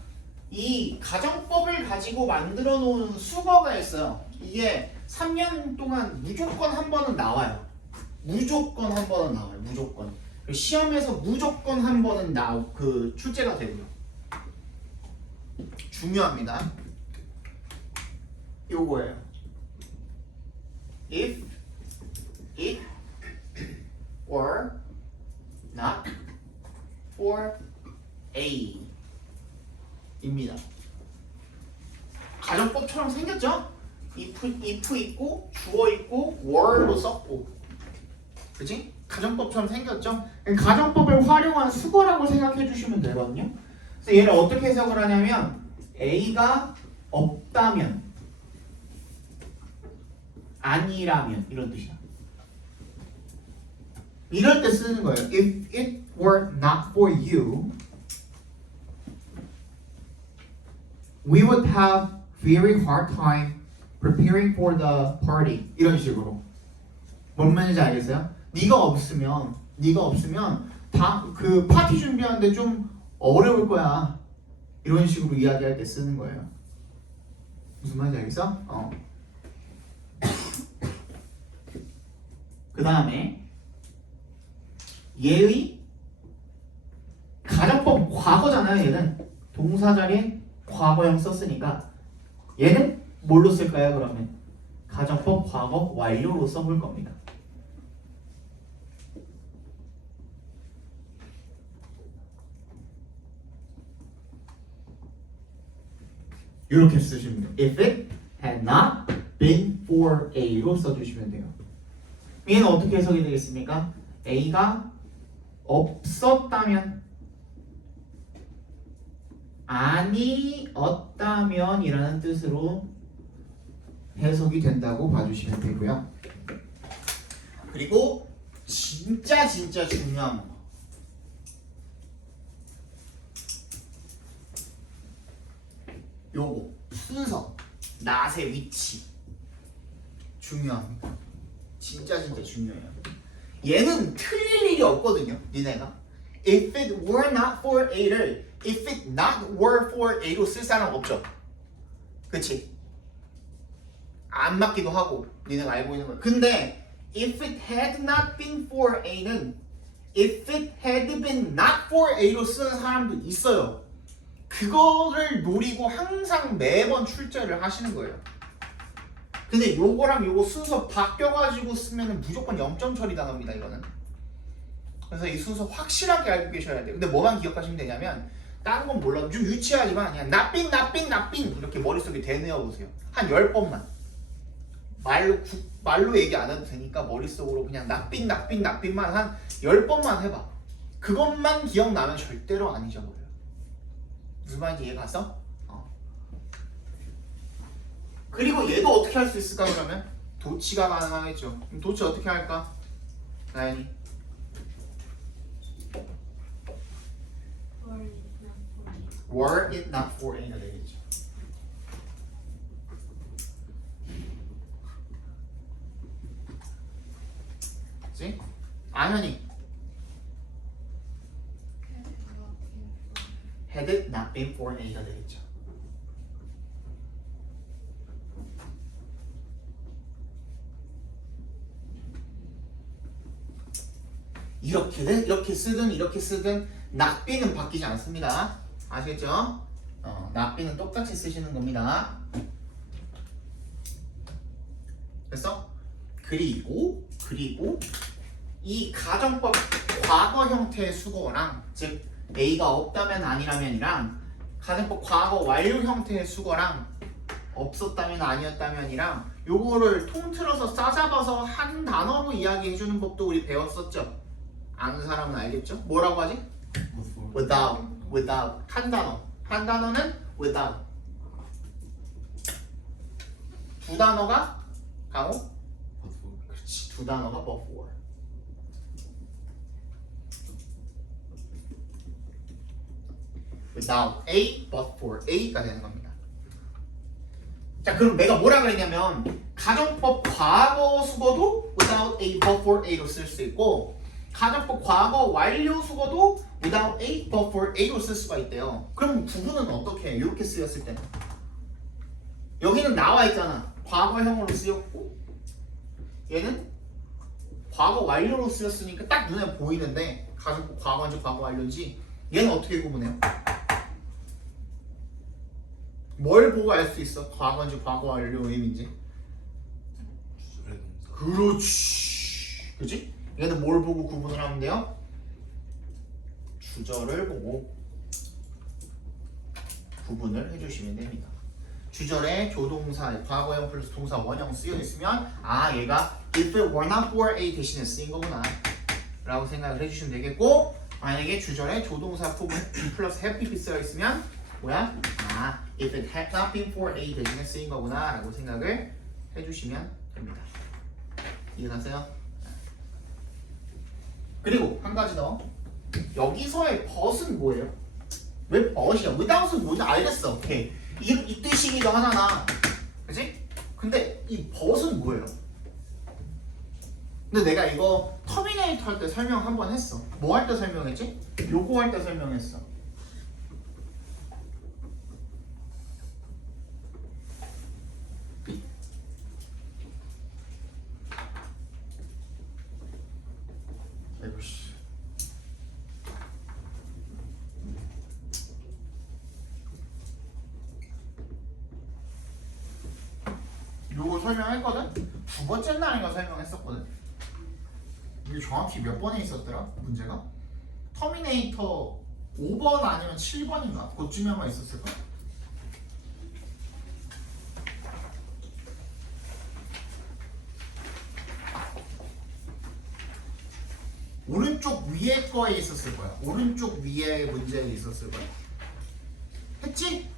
이 가정법을 가지고 만들어 놓은 수거가 있어요. 이게 3년 동안 무조건 한 번은 나와요. 무조건 한 번은 나와요. 무조건. 시험에서 무조건 한 번은 그 출제가 되고요. 중요합니다. 요거예요. If it were not for A 입니다. 가정법처럼 생겼죠? if 있고 주어 있고 were로 썼고, 그치? 가정법처럼 생겼죠? 가정법을 활용한 수거라고 생각해 주시면 되거든요. 그래서 얘를 어떻게 해석을 하냐면 A가 없다면, 아니라면 이런 뜻이야. 이럴 때 쓰는 거예요. If it were not for you, we would have very hard time preparing for the party. 이런 식으로. 뭔 말인지 알겠어요? 네가 없으면 다 그 파티 준비하는데 좀 어려울 거야. 이런 식으로 이야기할 때 쓰는 거예요. 무슨 말인지 알겠어? 그 다음에 얘의 가정법 과거잖아요. 얘는 동사 자리에 과거형 썼으니까 얘는 뭘로 쓸까요? 그러면 가정법 과거 완료로 써볼 겁니다. 이렇게 쓰시면 돼요. If it had not been for A로 써주시면 돼요. 얘는 어떻게 해석이 되겠습니까? A가 없었다면, 아니었다면 이라는 뜻으로 해석이 된다고 봐주시면 되고요. 그리고 진짜 중요한 거, 요거 순서, 낫의 위치 중요합니다. 진짜 중요해요. 얘는 틀릴 일이 없거든요. 니네가 If it were not for A를 If it not were for A로 쓸 사람 없죠. 그치? 안 맞기도 하고 니네가 알고 있는 거야. 근데 If it had not been for A는 If it had been not for A로 쓰는 사람도 있어요. 그거를 노리고 항상 매번 출제를 하시는 거예요. 근데 요거랑 요거 순서 바뀌어가지고 쓰면은 무조건 0점 처리 당합니다. 이거는. 그래서 이 순서 확실하게 알고 계셔야 돼요. 근데 뭐만 기억하시면 되냐면 다른 건 몰라도 좀 유치하지만 그냥 나삥 이렇게 머릿속에 대뇌어 보세요. 한 10번만. 말로 얘기 안 해도 되니까 머릿속으로 그냥 나삥만 한 10번만 해봐. 그것만 기억나면 절대로 안 잊어버려요. 무슨 말인지 이해 갔어? 그리고 얘도 어떻게 할 수 있을까 그러면? 도치가 가능하겠죠. 그럼 도치 어떻게 할까? 나연이. Were it not for A가 되겠죠. 그치? 아현이. Had it not been for A가 되겠죠. 이렇게 쓰든 낫비는 바뀌지 않습니다. 아시겠죠? 낫비는 똑같이 쓰시는 겁니다. 됐어? 그리고 이 가정법 과거 형태의 수거랑, 즉 A가 없다면 아니라면이랑 가정법 과거 완료 형태의 수거랑 없었다면 아니었다면이랑 요거를 통틀어서 싸잡아서 한 단어로 이야기해주는 법도 우리 배웠었죠. 아는 사람은 알겠죠? 뭐라고 하지? without 한 단어는 without 두 단어가 강호? 그렇지 두 단어가 before without A but for A가 되는 겁니다. 자 그럼 내가 뭐라 그랬냐면 가정법 과거 수거도 without A but for A로 쓸 수 있고 가정법 과거 완료 수거도 without A but for A로 쓸 수가 있대요. 그럼 구분은 어떻게 해? 이렇게 쓰였을 때는 여기는 나와 있잖아. 과거형으로 쓰였고 얘는 과거 완료로 쓰였으니까 딱 눈에 보이는데 가정법 과거인지 과거 완료인지 얘는 어떻게 구분해요? 뭘 보고 알 수 있어? 과거인지 과거 완료임인지? 그렇지. 그치? 얘는 뭘 보고 구분을 하면 돼요? 주절을 보고 구분을 해주시면 됩니다. 주절에 조동사, 과거형 플러스 동사 원형 쓰여 있으면 아 얘가 if it were not for A 대신에 쓰인 거구나 라고 생각을 해주시면 되겠고 만약에 주절에 조동사 플러스 have PP 쓰여 있으면 뭐야? 아 if it had not been for A 대신에 쓰인 거구나 라고 생각을 해주시면 됩니다. 이해가세요? 그리고 한 가지 더 여기서의 but은 뭐예요? 왜 but이야? without은 뭔지 알겠어. 오케이. 이 뜻이기도 하잖아. 그치? 근데 이 but은 뭐예요? 근데 내가 이거 터미네이터 할 때 설명 한번 했어. 뭐 할 때 설명했지? 요거 할 때 설명했어. 아이고씨. 요거 설명했거든? 두 번째 날인가 설명했었거든? 이게 정확히 몇 번에 있었더라? 문제가? 터미네이터 5번 아니면 7번인가? 그쯤에 아마 있었을까? 오른쪽 위에 거에 있었을 거야. 오른쪽 위에 문제에 있었을 거야. 했지?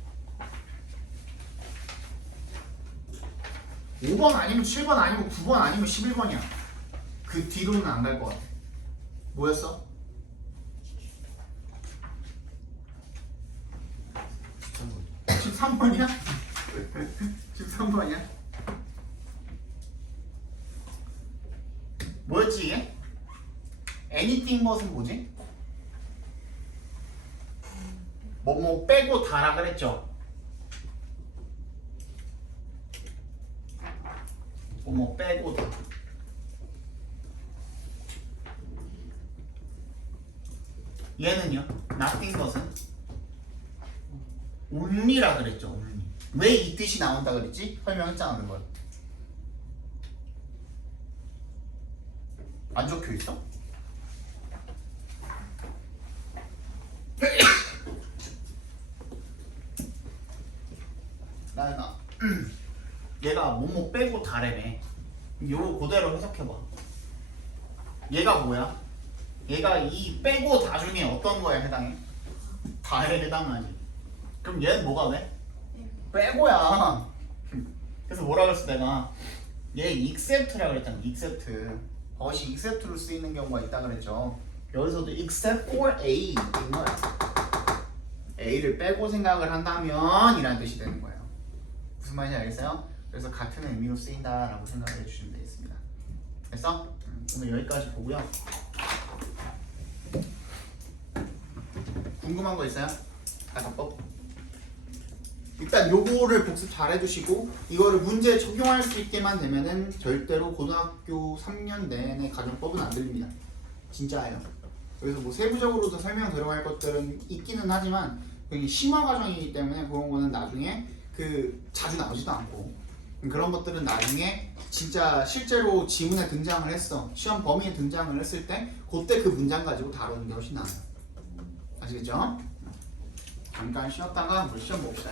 5번 아니면 7번 아니면 9번 아니면 11번이야. 그 뒤로는 안 갈 것 같아. 뭐였어? 13번이야? 13번이야? 뭐였지 이게? anything but은 뭐지? 뭐 빼고 다라 그랬죠? 뭐 빼고 다 얘는요? nothing but은 only라 그랬죠. only. 왜 이 뜻이 나온다 그랬지? 설명했잖아 그걸. 안 적혀 있어? 나연아 얘가 뭐뭐 빼고 다래매. 요거 그대로 해석해봐. 얘가 뭐야? 얘가 이 빼고 다 중에 어떤 거에 해당해? 다에 해당하지. 그럼 얘는 뭐가 돼? 빼고야. 그래서 뭐라 그랬어 내가? 얘 except라 그랬잖아. except. 것이 except로 쓰이는 경우가 있다 그랬죠. 여기서도 except for A 인 거야. A를 빼고 생각을 한다면 이라는 뜻이 되는 거예요. 무슨 말인지 알겠어요? 그래서 같은 의미로 쓰인다라고 생각을 해주시면 되겠습니다. 됐어? 오늘 여기까지 보고요. 궁금한 거 있어요? 가정법? 일단 요거를 복습 잘 해주시고 이거를 문제에 적용할 수 있게만 되면은 절대로 고등학교 3년 내내 가정법은 안 들립니다. 진짜예요. 그래서 뭐 세부적으로도 설명 들어갈 것들은 있기는 하지만 그게 심화 과정이기 때문에 그런 거는 나중에 자주 나오지도 않고 그런 것들은 나중에 진짜 실제로 지문에 등장을 했어. 시험 범위에 등장을 했을 때 그때 그 문장 가지고 다루는 게 훨씬 나아요. 아시겠죠? 잠깐 쉬었다가 시험 봅시다.